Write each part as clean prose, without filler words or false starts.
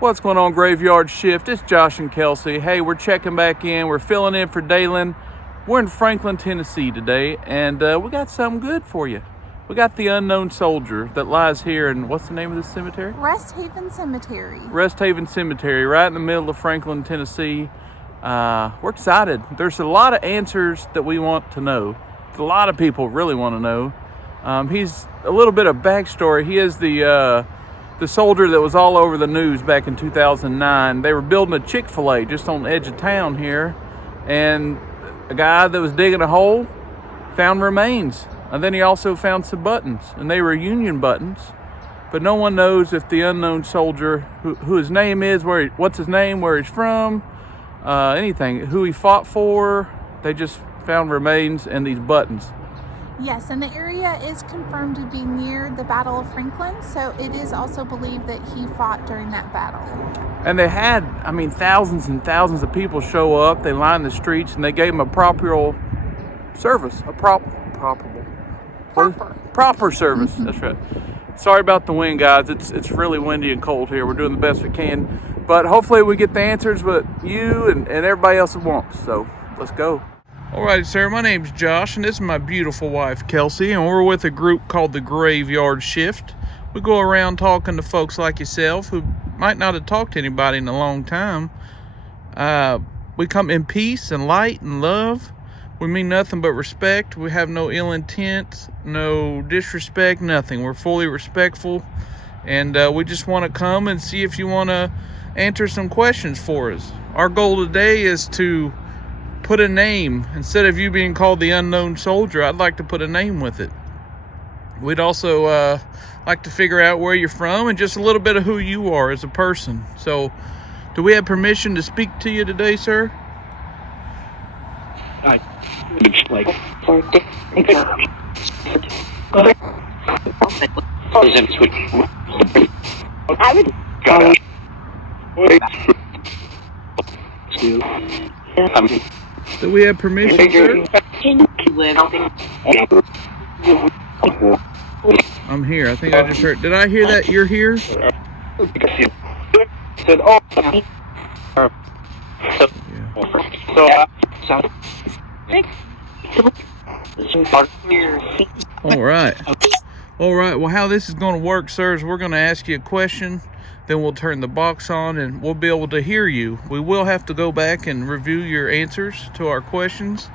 What's going on, Graveyard Shift? It's Josh and Kelsey. Hey, we're checking back in. We're filling in for Dalen. We're in Franklin, Tennessee today, and we got something good for you. We got the unknown soldier that lies here in, what's the name of this cemetery? Rest Haven Cemetery. Rest Haven Cemetery, right in the middle of Franklin, Tennessee. We're excited. There's a lot of answers that we want to know. A lot of people really want to know. He's a little bit of backstory. He is the soldier that was all over the news back in 2009. They were building a Chick-fil-A just on the edge of town here, and a guy that was digging a hole found remains, and then he also found some buttons, and they were Union buttons, but no one knows if the unknown soldier, who his name is, what's his name, where he's from, anything, who he fought for. They just found remains and these buttons. Yes, and the area is confirmed to be near the Battle of Franklin, so it is also believed that he fought during that battle. And they had, thousands and thousands of people show up. They lined the streets, and they gave him a proper service, proper service. That's right. Sorry about the wind, guys. It's really windy and cold here. We're doing the best we can, but hopefully we get the answers what you and everybody else wants. So let's go. All right, sir, my name's Josh, and this is my beautiful wife, Kelsey, and we're with a group called the Graveyard Shift. We go around talking to folks like yourself who might not have talked to anybody in a long time. We come in peace and light and love. We mean nothing but respect. We have no ill intent, no disrespect, nothing. We're fully respectful, and we just want to come and see if you want to answer some questions for us. Our goal today is to put a name. Instead of you being called the unknown soldier, I'd like to put a name with it. We'd also like to figure out where you're from and just a little bit of who you are as a person. So, do we have permission to speak to you today, sir? I would Do we have permission, sir? I'm here. I think I just heard. Did I hear that you're here? All right. All right. Well, how this is going to work, sir, is we're going to ask you a question. Then we'll turn the box on and we'll be able to hear you. We will have to go back and review your answers to our questions,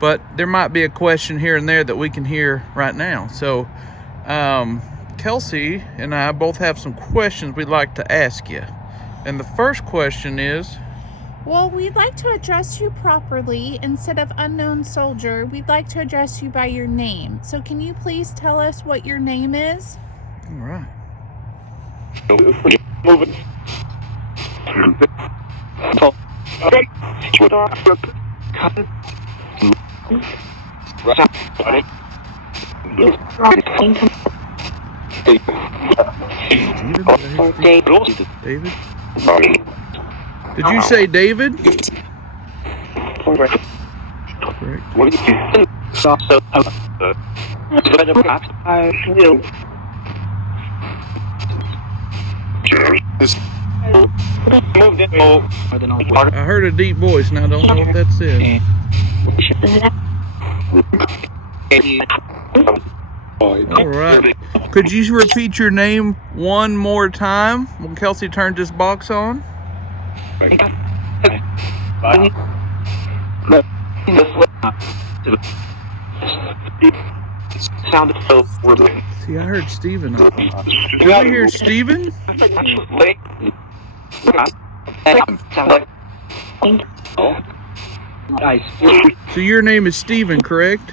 but there might be a question here and there that we can hear right now. So, Kelsey and I both have some questions we'd like to ask you. And the first question is... Well, we'd like to address you properly. Instead of unknown soldier, we'd like to address you by your name. So can you please tell us what your name is? All right. move it. David? Did you say David? Correct. What do you I heard a deep voice, and I don't know what that said. All right. Could you repeat your name one more time when Kelsey turned this box on? See, I heard Steven. Did you hear Steven? So your name is Steven, correct?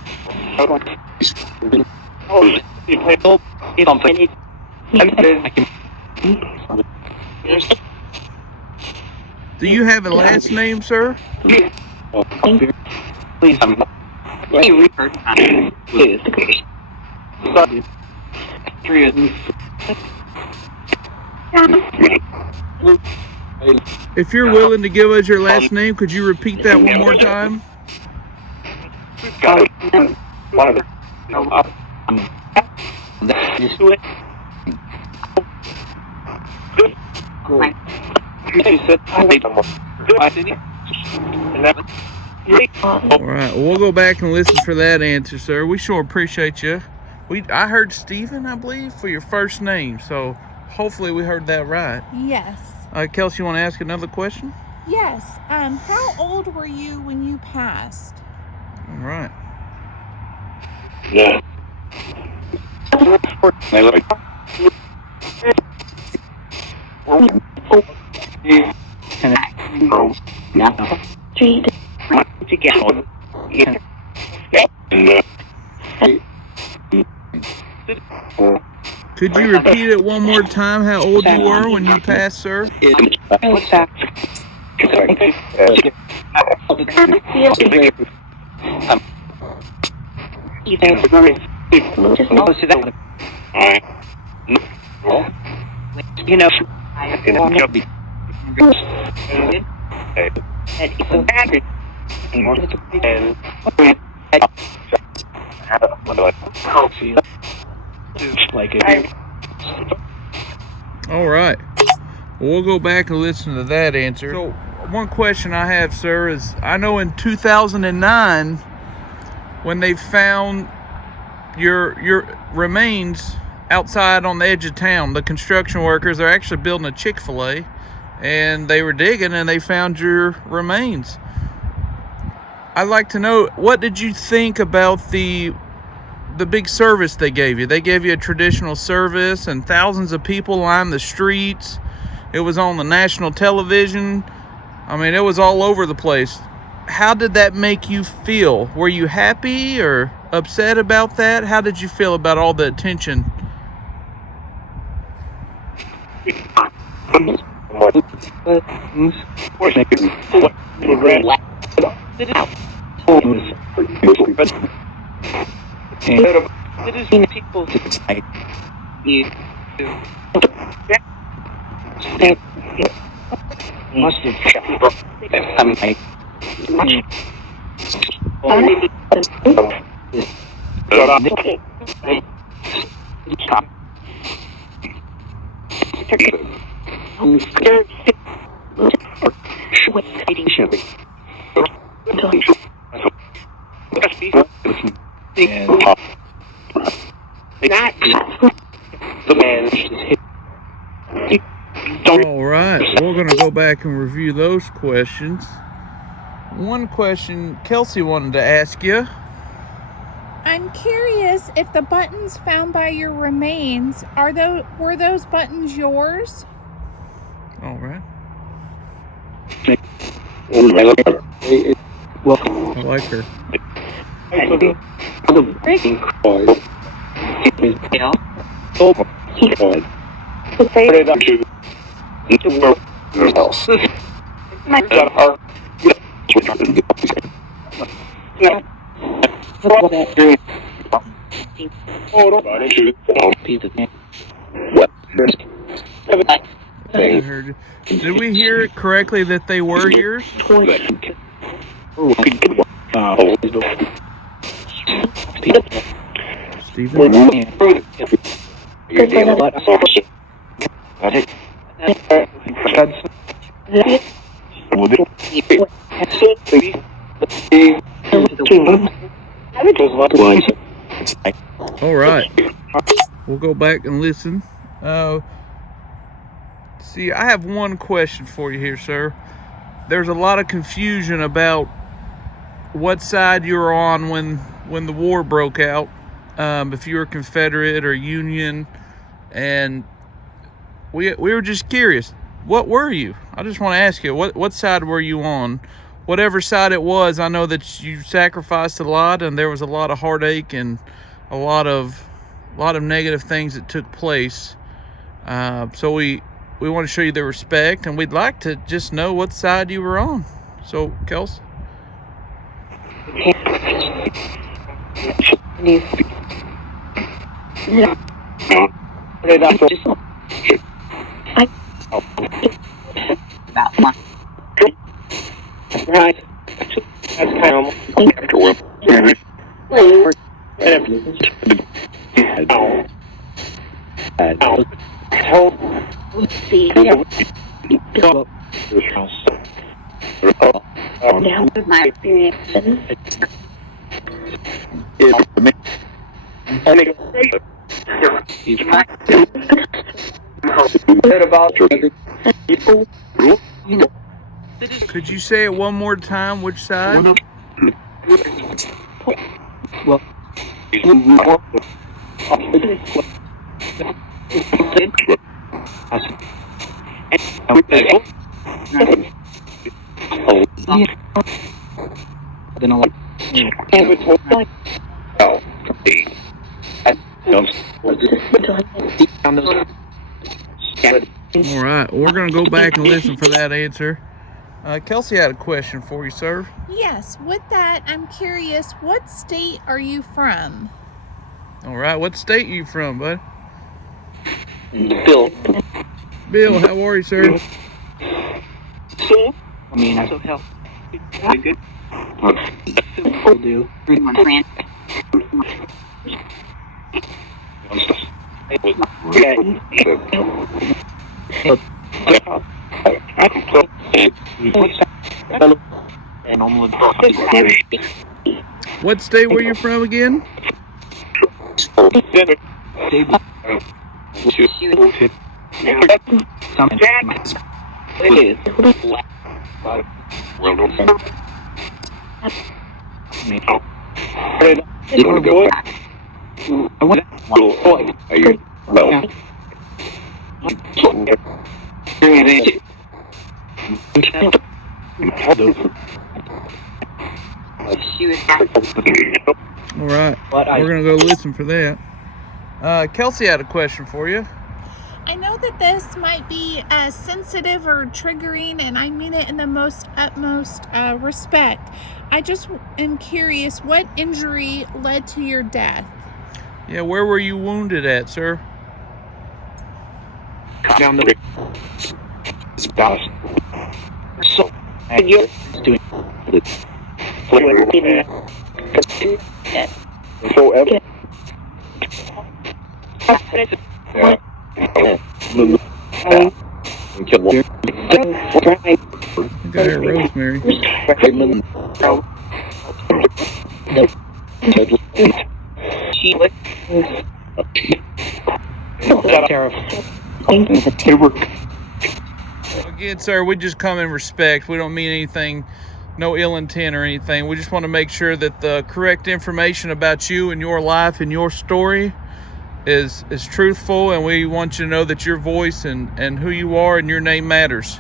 Do you have a last name, sir? If you're willing to give us your last name, could you repeat that one more time? All right, well, we'll go back and listen for that answer, sir. We sure appreciate you. I heard Stephen, I believe, for your first name, so hopefully we heard that right. Yes. Kelsey, you want to ask another question? Yes. How old were you when you passed? All right. Yeah. Could you repeat it one more time, how old you were when you passed, sir? All right. We'll go back and listen to that answer. So, one question I have, sir, is I know in 2009, when they found your remains outside on the edge of town, the construction workers are actually building a Chick-fil-A, and they were digging and they found your remains. I'd like to know, what did you think about the big service they gave you? They gave you a traditional service, and thousands of people lined the streets. It was on the national television. I mean, it was all over the place. How did that make you feel? Were you happy or upset about that? How did you feel about all the attention? All right, we're going to go back and review those questions. One question Kelsey wanted to ask you. I'm curious if the buttons found by your remains were those buttons yours? All right. I like her. I like her. I heard you. Did we hear it correctly that they were yours? Stephen? All right. We'll go back and listen. See, I have one question for you here, sir. There's a lot of confusion about what side you were on when the war broke out. If you were Confederate or Union, and we were just curious. What were you? I just want to ask you, what side were you on? Whatever side it was, I know that you sacrificed a lot, and there was a lot of heartache and a lot of negative things that took place. So we want to show you the respect, and we'd like to just know what side you were on. So, Kels? See. Now with my experience. Could you say it one more time? Which side? All right, we're going to go back and listen for that answer. Kelsey had a question for you, sir. Yes, with that, I'm curious, what state are you from? All right, what state are you from, bud? Bill. Bill, how are you, sir? I mean, I so help. Good. Will do. My friend. What state were you from again? All right, we're going to go listen for that. Kelsey had a question for you. I know that this might be sensitive or triggering, and I mean it in the most utmost respect. I just am curious, what injury led to your death? Yeah, where were you wounded at, sir? Down the so you're doing so ever. Go ahead, Rosemary. Again, sir, we just come in respect. We don't mean anything, no ill intent or anything. We just want to make sure that the correct information about you and your life and your story is truthful, and we want you to know that your voice and who you are and your name matters.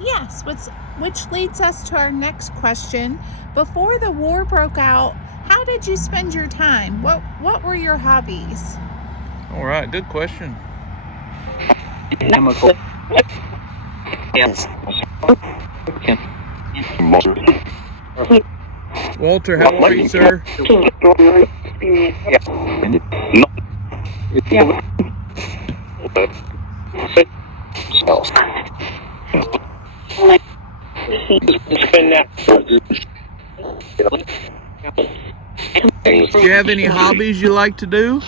Yes, which leads us to our next question. Before the war broke out, how did you spend your time? What were your hobbies? All right, good question. Walter, how are you, sir? Do you have any hobbies you like to do?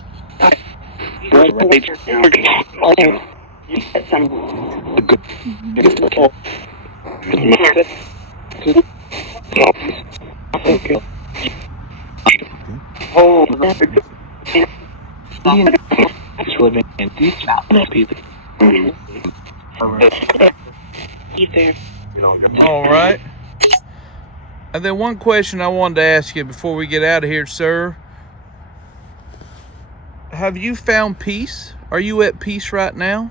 All right. And then one question I wanted to ask you before we get out of here, sir. Have you found peace? Are you at peace right now?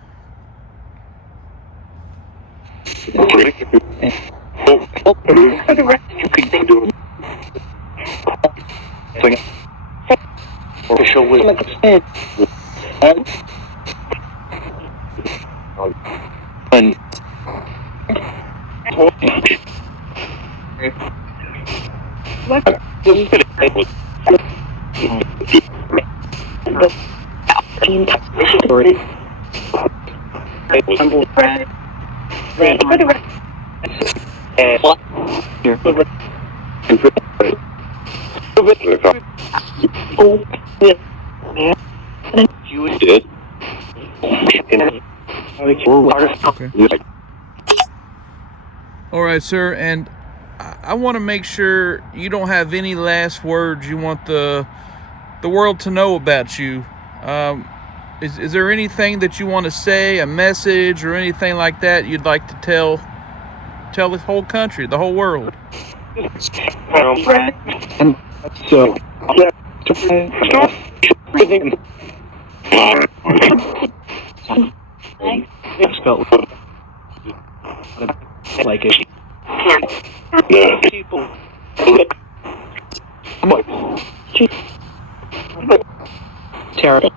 You did. Okay. All right, sir, and I want to make sure you don't have any last words you want the world to know about you. Is there anything that you want to say, a message or anything like that you'd like to tell the whole country, the whole world? And so, it's felt like it. People. Terrible.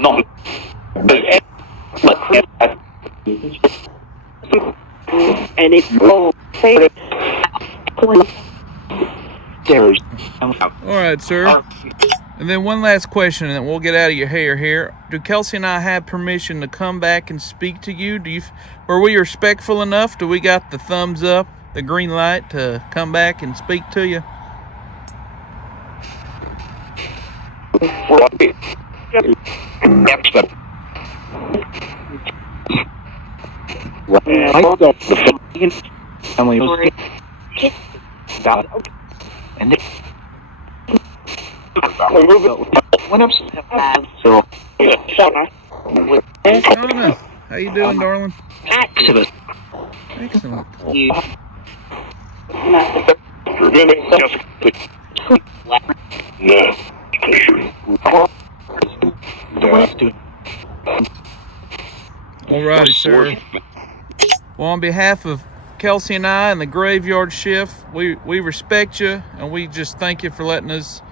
No. And it's all All right, sir. And then one last question, and then we'll get out of your hair here. Do Kelsey and I have permission to come back and speak to you? Were we respectful enough? Do we got the thumbs up, the green light to come back and speak to you? Donna, how you doing, darling? Excellent. All righty, sir. Well, on behalf of Kelsey and I and the graveyard shift, we respect you, and we just thank you for letting us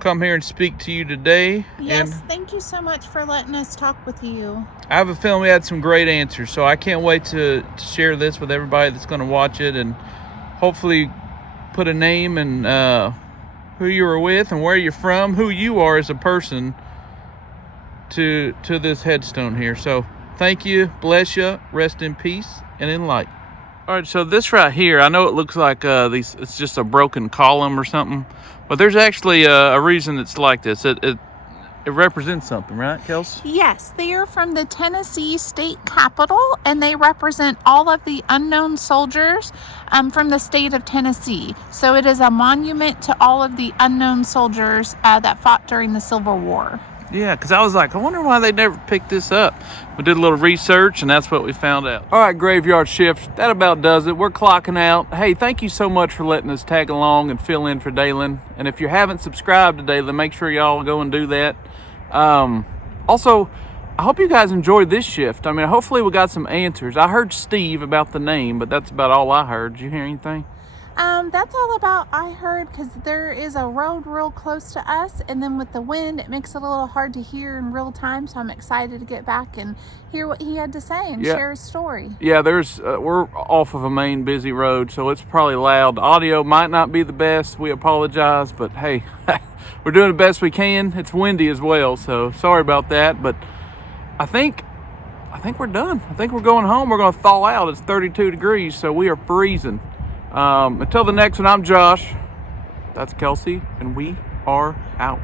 come here and speak to you today. Yes, and thank you so much for letting us talk with you. I have a feeling we had some great answers, so I can't wait to share this with everybody that's going to watch it, and hopefully put a name and who you were with and where you're from, who you are as a person to this headstone here. So thank you, bless you, rest in peace and in light. All right, so this right here, I know it looks like it's just a broken column or something, but there's actually a reason it's like this. It represents something, right, Kels? Yes, they are from the Tennessee state capitol, and they represent all of the unknown soldiers from the state of Tennessee. So it is a monument to all of the unknown soldiers that fought during the Civil War. Yeah, because I was like, I wonder why they never picked this up. We did a little research, and that's what we found out. All right, graveyard shift, that about does it. We're clocking out. Hey, thank you so much for letting us tag along and fill in for Dalen. And if you haven't subscribed to Dalen, make sure y'all go and do that. Also, I hope you guys enjoyed this shift. I mean, hopefully we got some answers. I heard Steve about the name, but that's about all I heard. Did you hear anything? That's all about I heard, because there is a road real close to us, and then with the wind it makes it a little hard to hear in real time, so I'm excited to get back and hear what he had to say and share his story. Yeah, we're off of a main busy road, so it's probably loud. The audio might not be the best. We apologize, but hey, we're doing the best we can. It's windy as well, so sorry about that, but I think we're done. I think we're going home. We're going to thaw out. It's 32 degrees, so we are freezing. Until the next one, I'm Josh. That's Kelsey, and we are out.